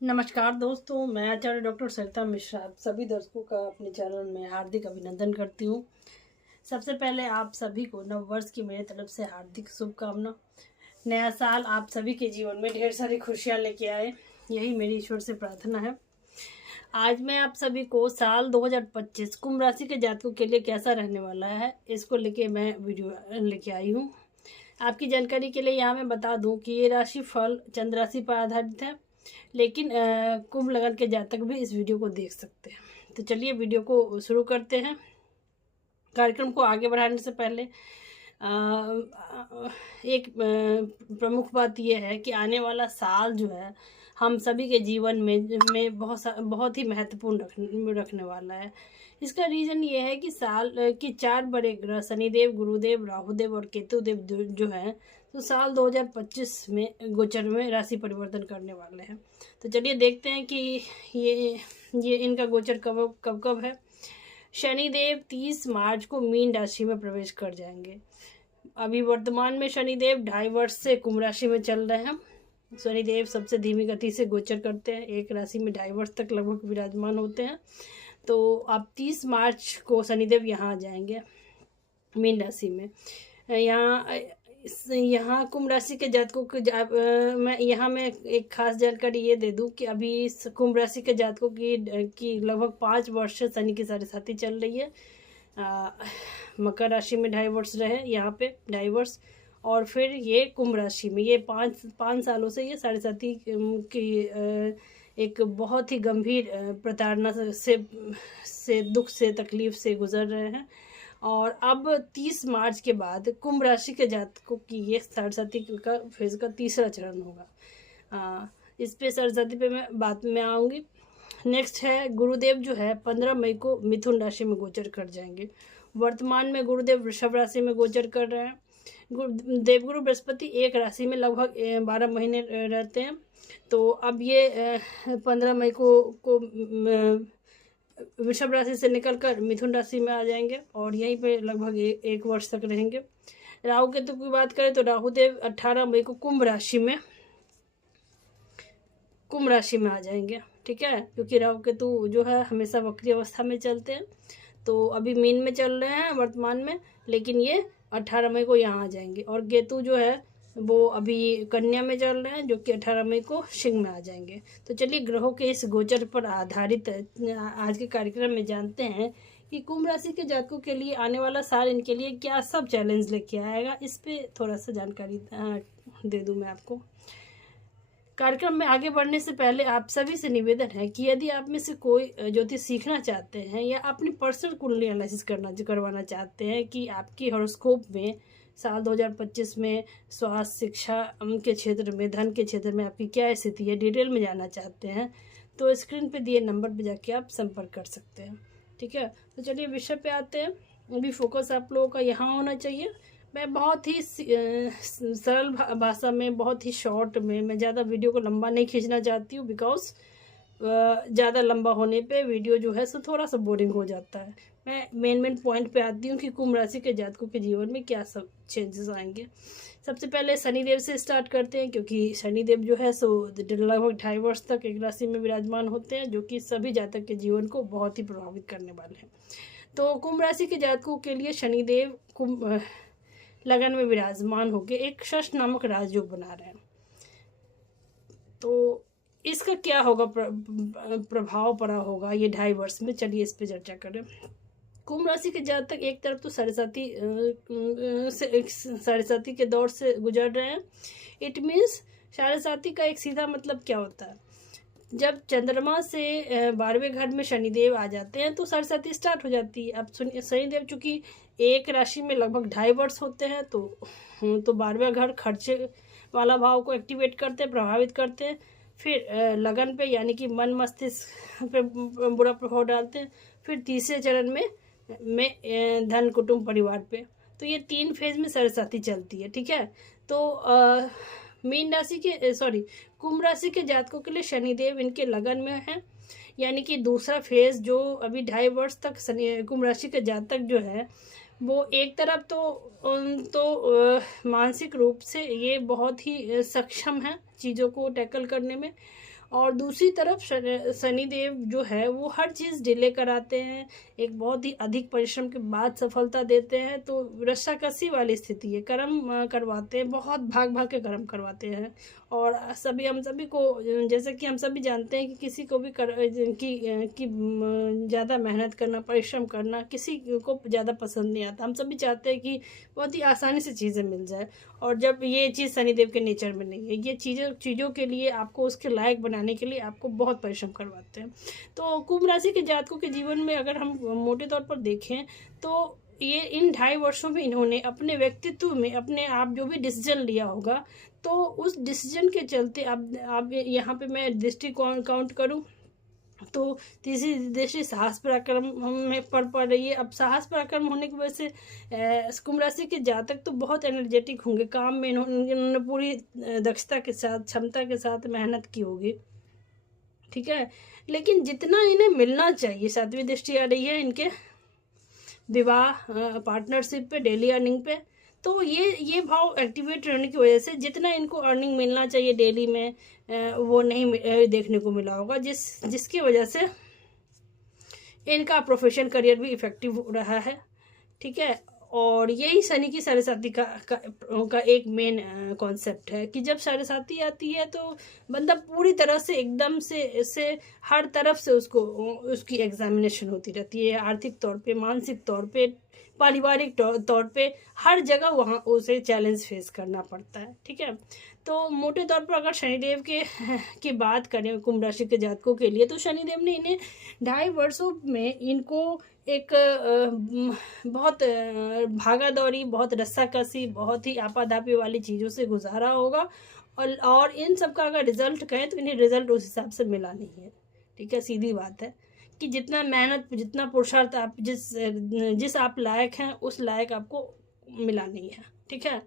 नमस्कार दोस्तों, मैं आचार्य डॉक्टर सरिता मिश्रा आप सभी दर्शकों का अपने चैनल में हार्दिक अभिनंदन करती हूँ। सबसे पहले आप सभी को नव वर्ष की मेरी तरफ से हार्दिक शुभकामना। नया साल आप सभी के जीवन में ढेर सारी खुशियाँ लेके आए, यही मेरी ईश्वर से प्रार्थना है। आज मैं आप सभी को साल 2025 कुंभ राशि के जातकों के लिए कैसा रहने वाला है, इसको लेके मैं वीडियो लेके आई हूँ। आपकी जानकारी के लिए यहाँ मैं बता दूँ कि ये राशि फल चंद्र राशि पर आधारित है, लेकिन कुंभ लग्न के जातक भी इस वीडियो को देख सकते हैं। तो चलिए वीडियो को शुरू करते हैं। कार्यक्रम को आगे बढ़ाने से पहले एक प्रमुख बात यह है कि आने वाला साल जो है हम सभी के जीवन में बहुत ही महत्वपूर्ण रखने वाला है। इसका रीज़न ये है कि साल के 4 बड़े ग्रह शनिदेव, गुरुदेव, राहुदेव और केतुदेव जो हैं तो साल 2025 में गोचर में राशि परिवर्तन करने वाले हैं। तो चलिए देखते हैं कि ये इनका गोचर कब है। शनिदेव 30 मार्च को मीन राशि में प्रवेश कर जाएंगे। अभी वर्तमान में शनिदेव 2.5 वर्ष से कुंभ राशि में चल रहे हैं। शनिदेव सबसे धीमी गति से गोचर करते हैं, एक राशि में 2.5 वर्ष तक लगभग विराजमान होते हैं। तो अब 30 मार्च को शनिदेव यहाँ आ जाएंगे मीन राशि में। यहाँ कुंभ राशि के जातकों को मैं एक खास जानकारी ये दे दूं कि अभी इस कुंभ राशि के जातकों की लगभग 5 वर्ष से शनि की साढ़ेसाती चल रही है। मकर राशि में 2.5 वर्ष रहे, यहाँ पे 2.5 वर्ष, और फिर ये कुंभ राशि में ये 5 सालों से ये साढ़ेसाती की एक बहुत ही गंभीर प्रताड़ना से दुख से तकलीफ से गुजर रहे हैं। और अब 30 मार्च के बाद कुंभ राशि के जातकों की ये साढ़ेसाती का फेज का तीसरा चरण होगा। इस पे साढ़ेसाती पे मैं बाद में आऊँगी। नेक्स्ट है गुरुदेव जो है 15 मई को मिथुन राशि में गोचर कर जाएंगे। वर्तमान में गुरुदेव वृषभ राशि में गोचर कर रहे हैं। देवगुरु बृहस्पति एक राशि में लगभग 12 महीने रहते हैं। तो अब ये 15 मई को वृषभ राशि से निकलकर मिथुन राशि में आ जाएंगे और यहीं पे लगभग 1 वर्ष तक रहेंगे। राहु केतु की बात करें तो राहुदेव 18 मई को कुंभ राशि में आ जाएंगे। ठीक है, क्योंकि राहु केतु जो है हमेशा वक्री अवस्था में चलते हैं। तो अभी मीन में चल रहे हैं वर्तमान में, लेकिन ये 18 मई को यहाँ आ जाएंगे। और केतु जो है वो अभी कन्या में चल रहे हैं, जो कि 18 मई को सिंह में आ जाएंगे। तो चलिए ग्रहों के इस गोचर पर आधारित आज के कार्यक्रम में जानते हैं कि कुंभ राशि के जातकों के लिए आने वाला साल इनके लिए क्या सब चैलेंज लेके आएगा। इस पे थोड़ा सा जानकारी दे दूं मैं आपको। कार्यक्रम में आगे बढ़ने से पहले आप सभी से निवेदन है कि यदि आप में से कोई ज्योतिष सीखना चाहते हैं या अपनी पर्सनल कुंडली एनालिसिस करवाना चाहते हैं कि आपकी हॉरोस्कोप में साल 2025 में स्वास्थ्य, शिक्षा के क्षेत्र में, धन के क्षेत्र में आपकी क्या स्थिति है, डिटेल में जानना चाहते हैं, तो स्क्रीन पे दिए नंबर पे जाके आप संपर्क कर सकते हैं। ठीक है, तो चलिए विषय पे आते हैं। अभी फोकस आप लोगों का यहाँ होना चाहिए। मैं बहुत ही सरल भाषा में, बहुत ही शॉर्ट में, मैं ज़्यादा वीडियो को लंबा नहीं खींचना चाहती हूँ, बिकॉज ज़्यादा लंबा होने पे वीडियो जो है सो थोड़ा सा बोरिंग हो जाता है। मैं मेन पॉइंट पे आती हूँ कि कुंभ राशि के जातकों के जीवन में क्या सब चेंजेस आएंगे। सबसे पहले शनिदेव से स्टार्ट करते हैं, क्योंकि शनिदेव जो है सो लगभग 2.5 वर्ष तक एक राशि में विराजमान होते हैं, जो कि सभी जातक के जीवन को बहुत ही प्रभावित करने वाले हैं। तो कुंभ राशि के जातकों के लिए शनिदेव कुंभ लगन में विराजमान होकर एक षष्ठ नामक राजयोग बना रहे हैं। तो इसका क्या होगा, प्रभाव पड़ा होगा ये 2.5 वर्ष में, चलिए इस पे चर्चा करें। कुंभ राशि के जातक एक तरफ तो साढ़ेसाती के दौर से गुजर रहे हैं। इट मीन्स साढ़ेसाती का एक सीधा मतलब क्या होता है, जब चंद्रमा से 12वें घर में शनिदेव आ जाते हैं तो साढ़ेसाती स्टार्ट हो जाती है। अब शनिदेव चूंकि एक राशि में लगभग 2.5 वर्ष होते हैं, तो 12वां घर खर्चे वाला भाव को एक्टिवेट करते हैं, प्रभावित करते हैं। फिर लगन पे यानी कि मन मस्तिष्क पे बुरा प्रभाव डालते हैं। फिर तीसरे चरण में धन, कुटुंब, परिवार पे। तो ये 3 फेज में साढ़ेसाती चलती है। ठीक है, तो कुंभ राशि के जातकों के लिए शनिदेव इनके लगन में है, यानी कि दूसरा फेज जो अभी 2.5 वर्ष तक कुंभ राशि के जातक जो है वो एक तरफ तो मानसिक रूप से ये बहुत ही सक्षम है, चीज़ों को टैकल करने में। और दूसरी तरफ शनिदेव जो है वो हर चीज़ डिले कराते हैं, एक बहुत ही अधिक परिश्रम के बाद सफलता देते हैं। तो रस्साकसी वाली स्थिति है, कर्म करवाते हैं, बहुत भाग भाग के कर्म करवाते हैं। और हम सभी को, जैसे कि हम सभी जानते हैं कि किसी को भी कि ज़्यादा मेहनत करना, परिश्रम करना किसी को ज़्यादा पसंद नहीं आता। हम सभी चाहते हैं कि बहुत ही आसानी से चीज़ें मिल जाए, और जब ये चीज़ शनिदेव के नेचर में नहीं है, ये चीज़ों के लिए आपको उसके लायक बनाने के लिए आपको बहुत परिश्रम करवाते हैं। तो कुंभ राशि के जातकों के जीवन में अगर हम मोटे तौर पर देखें तो ये इन 2.5 वर्षों में इन्होंने अपने व्यक्तित्व में अपने आप जो भी डिसीजन लिया होगा, तो उस डिसीजन के चलते अब यहाँ पे मैं दृष्टि काउंट करूँ तो तीसरी दृष्टि साहस पराक्रम में पड़ रही है। अब साहस पराक्रम होने की वजह से कुंभ राशि के जातक तो बहुत एनर्जेटिक होंगे, काम में इन्होंने पूरी दक्षता के साथ, क्षमता के साथ मेहनत की होगी, ठीक है। लेकिन जितना इन्हें मिलना चाहिए, 7वीं दृष्टि आ रही है इनके विवाह, पार्टनरशिप पे, डेली अर्निंग पे, तो ये भाव एक्टिवेट रहने की वजह से जितना इनको अर्निंग मिलना चाहिए डेली में वो नहीं देखने को मिला होगा, जिसकी वजह से इनका प्रोफेशन करियर भी इफेक्टिव हो रहा है, ठीक है। और यही शनि की साढ़ेसाती का एक मेन कॉन्सेप्ट है कि जब साढ़ेसाती आती है तो बंदा पूरी तरह से एकदम से हर तरफ से उसकी एग्जामिनेशन होती रहती है, आर्थिक तौर पे, मानसिक तौर पे, पारिवारिक तौर पे, हर जगह वहाँ उसे चैलेंज फेस करना पड़ता है, ठीक है। तो मोटे तौर पर अगर शनिदेव की बात करें कुंभ राशि के जातकों के लिए, तो शनिदेव ने इन्हें 2.5 वर्षों में इनको एक बहुत भागा दौड़ी, बहुत रस्साकसी, बहुत ही आपाधापी वाली चीज़ों से गुजारा होगा। और इन सब का अगर रिजल्ट कहें तो इन्हें रिजल्ट उस हिसाब से मिला नहीं है, ठीक है। सीधी बात है कि जितना मेहनत, जितना पुरुषार्थ आप जिस आप लायक हैं उस लायक आपको मिला नहीं है, ठीक है।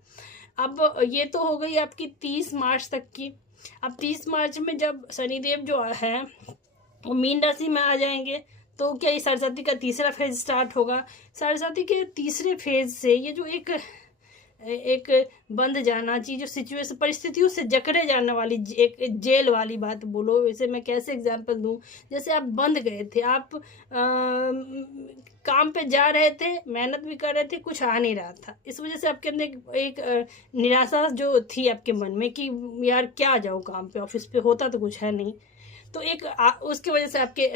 अब ये तो हो गई आपकी 30 मार्च तक की। अब 30 मार्च में जब शनिदेव जो है वो मीन राशि में आ जाएंगे, तो क्या ये साढ़ेसाती का तीसरा फेज स्टार्ट होगा। साढ़ेसाती के तीसरे फेज से ये जो एक बंद जाना चाहिए, जो सिचुएशन, परिस्थितियों से जकड़े जाने वाली एक जेल वाली बात बोलो, इसे मैं कैसे एग्जांपल दूं। जैसे आप बंद गए थे, आप काम पे जा रहे थे, मेहनत भी कर रहे थे, कुछ आ नहीं रहा था, इस वजह से आपके अंदर एक निराशा जो थी आपके मन में कि यार क्या जाऊँ काम पे, ऑफिस पे होता तो कुछ है नहीं। तो उसकी वजह से आपके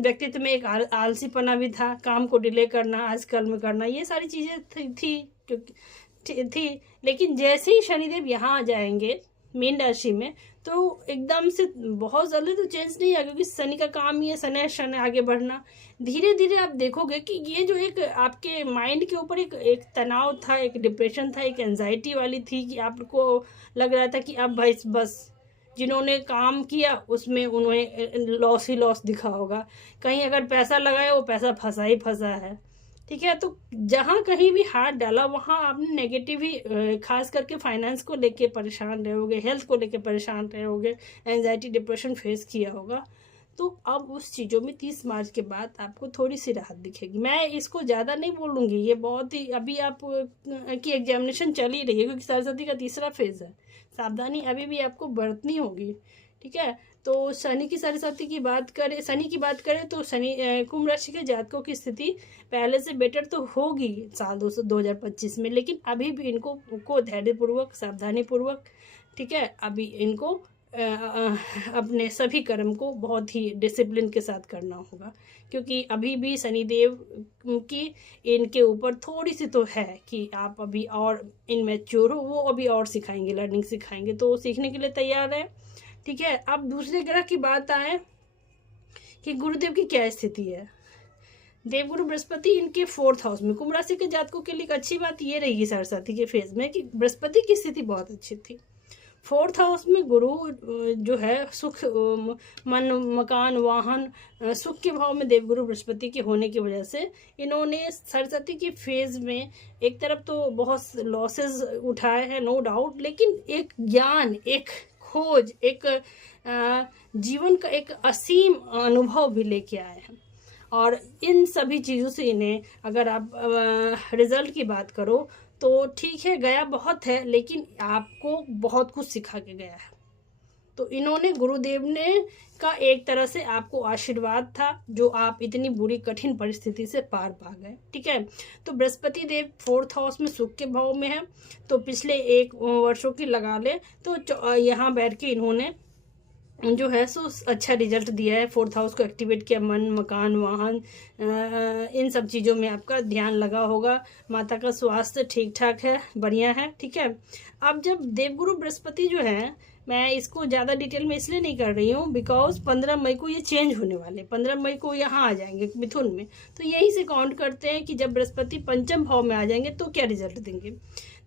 व्यक्तित्व में एक आलसीपना भी था, काम को डिले करना, आज कल में करना, ये सारी चीज़ें थी। लेकिन जैसे ही शनिदेव यहाँ आ जाएंगे मीन राशि में, तो एकदम से बहुत जल्दी तो चेंज नहीं आएगा, क्योंकि शनि का काम ही है शनि आगे बढ़ना। धीरे धीरे आप देखोगे कि ये जो एक आपके माइंड के ऊपर एक तनाव था, एक डिप्रेशन था, एक एंजाइटी वाली थी कि आपको लग रहा था कि अब भाई बस, जिन्होंने काम किया उसमें उन्हें लॉस ही लॉस दिखा होगा, कहीं अगर पैसा लगाया वो पैसा फंसा ही फंसा है, ठीक है। तो जहाँ कहीं भी हाथ डाला वहाँ आपने नेगेटिव ही, खास करके फाइनेंस को लेके परेशान रहोगे, हेल्थ को लेके परेशान रहोगे, एंजाइटी, डिप्रेशन फेस किया होगा। तो अब उस चीज़ों में 30 मार्च के बाद आपको थोड़ी सी राहत दिखेगी। मैं इसको ज़्यादा नहीं बोलूँगी, ये बहुत ही अभी आप की एग्जामिनेशन चल ही रही है, क्योंकि साढ़ेसाती का तीसरा फेज़ है, सावधानी अभी भी आपको बरतनी होगी, ठीक है। तो शनि की साढ़ेसाती की बात करें तो शनि कुंभ राशि के जातकों की स्थिति पहले से बेटर तो होगी साल 2025 में, लेकिन अभी भी इनको धैर्यपूर्वक, सावधानीपूर्वक, ठीक है, अभी इनको अपने सभी कर्म को बहुत ही डिसिप्लिन के साथ करना होगा, क्योंकि अभी भी शनिदेव की इनके ऊपर थोड़ी सी तो है कि आप अभी और इनमेच्योर हो, वो अभी और सिखाएंगे, लर्निंग सिखाएंगे, तो सीखने के लिए तैयार है, ठीक है। अब दूसरे ग्रह की बात आए कि गुरुदेव की क्या स्थिति है। देवगुरु बृहस्पति इनके 4th हाउस में, कुंभ राशि के जातकों के लिए एक अच्छी बात ये रही साढ़ेसाती के फेज में कि बृहस्पति की स्थिति बहुत अच्छी थी। 4th हाउस में गुरु जो है सुख, मन, मकान, वाहन, सुख के भाव में देवगुरु बृहस्पति के होने की वजह से इन्होंने साढ़ेसाती के फेज में एक तरफ तो बहुत लॉसेस उठाए हैं, नो डाउट, लेकिन एक ज्ञान, एक खोज, एक जीवन का एक असीम अनुभव भी लेके आए हैं। और इन सभी चीज़ों से इन्हें, अगर आप रिजल्ट की बात करो तो ठीक है, गया बहुत है, लेकिन आपको बहुत कुछ सिखा के गया है, तो इन्होंने गुरुदेव ने का एक तरह से आपको आशीर्वाद था, जो आप इतनी बुरी कठिन परिस्थिति से पार पा गए। ठीक है, तो बृहस्पति देव 4th हाउस में सुख के भाव में है, तो पिछले 1 वर्षों की लगा ले तो यहाँ बैठ के इन्होंने जो है सो अच्छा रिजल्ट दिया है। 4th हाउस को एक्टिवेट किया, मन, मकान, वाहन, इन सब चीज़ों में आपका ध्यान लगा होगा। माता का स्वास्थ्य ठीक ठाक है, बढ़िया है। ठीक है, अब जब देवगुरु बृहस्पति जो है, मैं इसको ज़्यादा डिटेल में इसलिए नहीं कर रही हूँ बिकॉज 15 मई को ये चेंज होने वाले, 15 मई को यहाँ आ जाएंगे मिथुन में, तो यही से काउंट करते हैं कि जब बृहस्पति पंचम भाव में आ जाएंगे तो क्या रिजल्ट देंगे।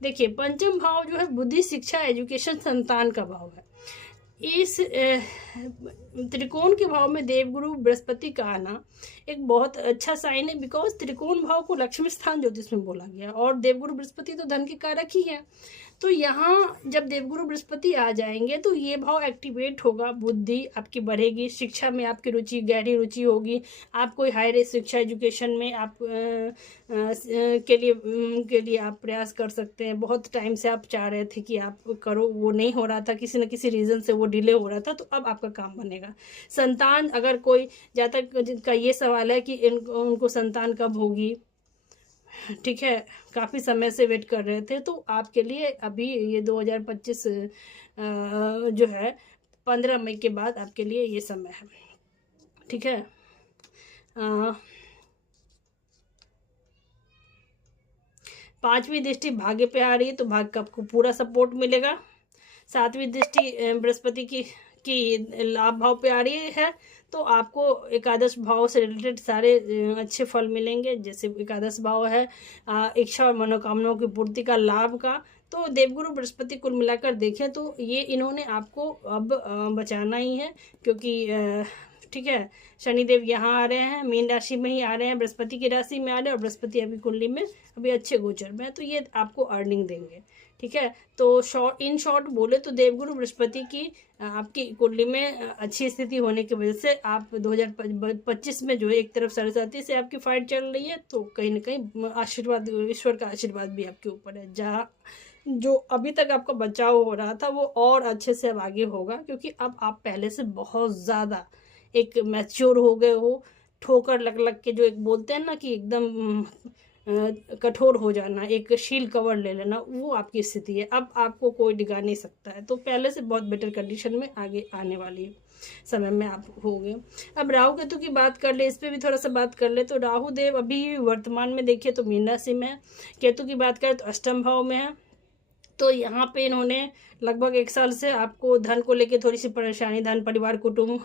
देखिए, पंचम भाव जो है बुद्धि, शिक्षा, एजुकेशन, संतान का भाव है। इस त्रिकोण के भाव में देवगुरु बृहस्पति का आना एक बहुत अच्छा साइन है, बिकॉज त्रिकोण भाव को लक्ष्मी स्थान ज्योतिष में बोला गया, और देवगुरु बृहस्पति तो धन के कारक ही है। तो यहाँ जब देवगुरु बृहस्पति आ जाएंगे तो ये भाव एक्टिवेट होगा, बुद्धि आपकी बढ़ेगी, शिक्षा में आपकी रुचि, गहरी रुचि होगी, आप कोई हायर शिक्षा एजुकेशन में आप के लिए आप प्रयास कर सकते हैं। बहुत टाइम से आप चाह रहे थे कि आप करो, वो नहीं हो रहा था, किसी न किसी रीज़न से वो डिले हो रहा था, तो अब आपका काम बनेगा। संतान, अगर कोई जातक का ये सवाल है कि उनको संतान कब होगी, ठीक है, काफ़ी समय से वेट कर रहे थे, तो आपके लिए अभी ये 2025 जो है 15 मई के बाद आपके लिए ये समय है। ठीक है, 5वीं दृष्टि भाग्य पे आ रही है, तो भाग्य का आपको पूरा सपोर्ट मिलेगा। 7वीं दृष्टि बृहस्पति की लाभ भाव पे आ रही है, तो आपको एकादश भाव से रिलेटेड सारे अच्छे फल मिलेंगे। जैसे एकादश भाव है इच्छा और मनोकामनाओं की पूर्ति का, लाभ का। तो देवगुरु बृहस्पति कुल मिलाकर देखें तो ये इन्होंने आपको अब बचाना ही है, क्योंकि ठीक है, शनिदेव यहाँ आ रहे हैं, मीन राशि में ही आ रहे हैं, बृहस्पति की राशि में आ रहे हैं, और बृहस्पति अभी कुंडली में अभी अच्छे गोचर में है, तो ये आपको अर्निंग देंगे। ठीक है, तो इन शॉर्ट बोले तो देवगुरु बृहस्पति की आपकी कुंडली में अच्छी स्थिति होने की वजह से आप 2025 में जो है एक तरफ सरस्वती से आपकी फाइट चल रही है, तो कहीं ना कहीं आशीर्वाद, ईश्वर का आशीर्वाद भी आपके ऊपर है। जहाँ जो अभी तक आपका बचाव हो रहा था वो और अच्छे से अब आगे होगा, क्योंकि अब आप पहले से बहुत ज़्यादा एक मैच्योर हो गए हो। ठोकर लग लग के जो एक बोलते हैं ना कि एकदम कठोर हो जाना, एक शील कवर ले लेना, वो आपकी स्थिति है। अब आपको कोई डिगा नहीं सकता है, तो पहले से बहुत बेटर कंडीशन में आगे आने वाली है, समय में आप हो गए। अब राहु केतु की बात कर ले, इस पर भी थोड़ा सा बात कर ले। तो राहु देव अभी वर्तमान में देखिए तो मीन राशि में है, केतु की बात करें तो अष्टम भाव में है। तो यहाँ पे इन्होंने लगभग 1 साल से आपको धन को लेके थोड़ी सी परेशानी, धन, परिवार, कुटुंब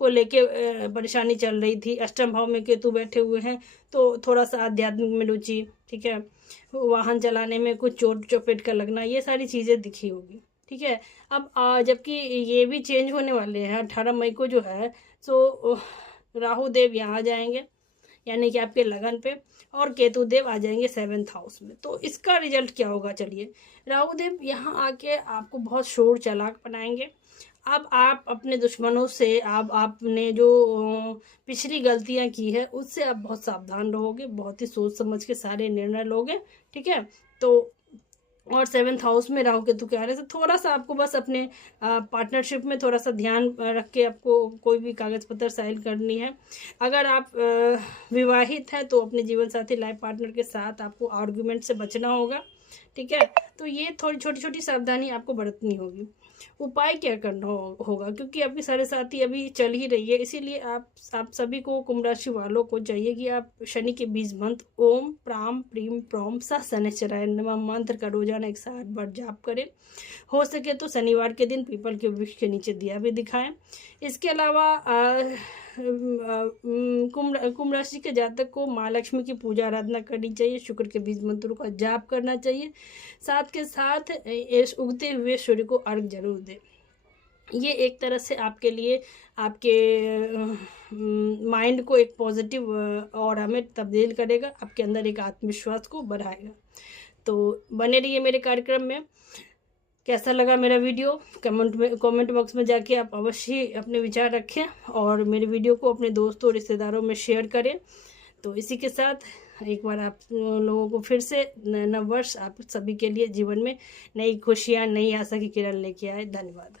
को लेके परेशानी चल रही थी। अष्टम भाव में केतु बैठे हुए हैं, तो थोड़ा सा आध्यात्मिक में रुचि, ठीक है, वाहन चलाने में कुछ चोट चपेट का लगना, ये सारी चीज़ें दिखी होगी। ठीक है, अब जबकि ये भी चेंज होने वाले हैं 18 मई को जो है, तो राहु देव यहाँ जाएंगे, यानी कि आपके लगन पे, और केतु देव आ जाएंगे 7th हाउस में। तो इसका रिजल्ट क्या होगा, चलिए। राहु देव यहाँ आके आपको बहुत शोर चालाक बनाएंगे। अब आप अपने दुश्मनों से, आपने जो पिछली गलतियां की है उससे आप बहुत सावधान रहोगे, बहुत ही सोच समझ के सारे निर्णय लोगे। ठीक है, तो और 7th हाउस में राहु केतु के आने से थोड़ा सा आपको बस अपने पार्टनरशिप में थोड़ा सा ध्यान रख के आपको कोई भी कागज़ पत्र साइन करनी है। अगर आप विवाहित हैं तो अपने जीवन साथी, लाइफ पार्टनर के साथ आपको आर्गुमेंट से बचना होगा। ठीक है, तो ये थोड़ी छोटी छोटी सावधानी आपको बरतनी होगी। उपाय क्या करना होगा, क्योंकि आपकी सारे साथी अभी चल ही रही है, इसीलिए आप सभी को, कुंभ राशि वालों को चाहिए कि आप शनि के बीज मंत्र ओम प्राम प्रीम प्रोम स शनिश्चराय नमः मंत्र का रोजाना 108 बार जाप करें। हो सके तो शनिवार के दिन पीपल के वृक्ष के नीचे दिया भी दिखाएं। इसके अलावा कुंभ राशि के जातक को माँ लक्ष्मी की पूजा आराधना करनी चाहिए, शुक्र के बीज मंत्रों का जाप करना चाहिए, साथ के साथ उगते हुए सूर्य को अर्घ जरूर दें। ये एक तरह से आपके लिए, आपके माइंड को एक पॉजिटिव ऑरा में तब्दील करेगा, आपके अंदर एक आत्मविश्वास को बढ़ाएगा। तो बने रहिए मेरे कार्यक्रम में। कैसा लगा मेरा वीडियो, कमेंट बॉक्स में जाके आप अवश्य अपने विचार रखें, और मेरे वीडियो को अपने दोस्तों रिश्तेदारों में शेयर करें। तो इसी के साथ एक बार आप लोगों को फिर से नव वर्ष आप सभी के लिए जीवन में नई खुशियाँ, नई आशा की किरण लेके आए। धन्यवाद।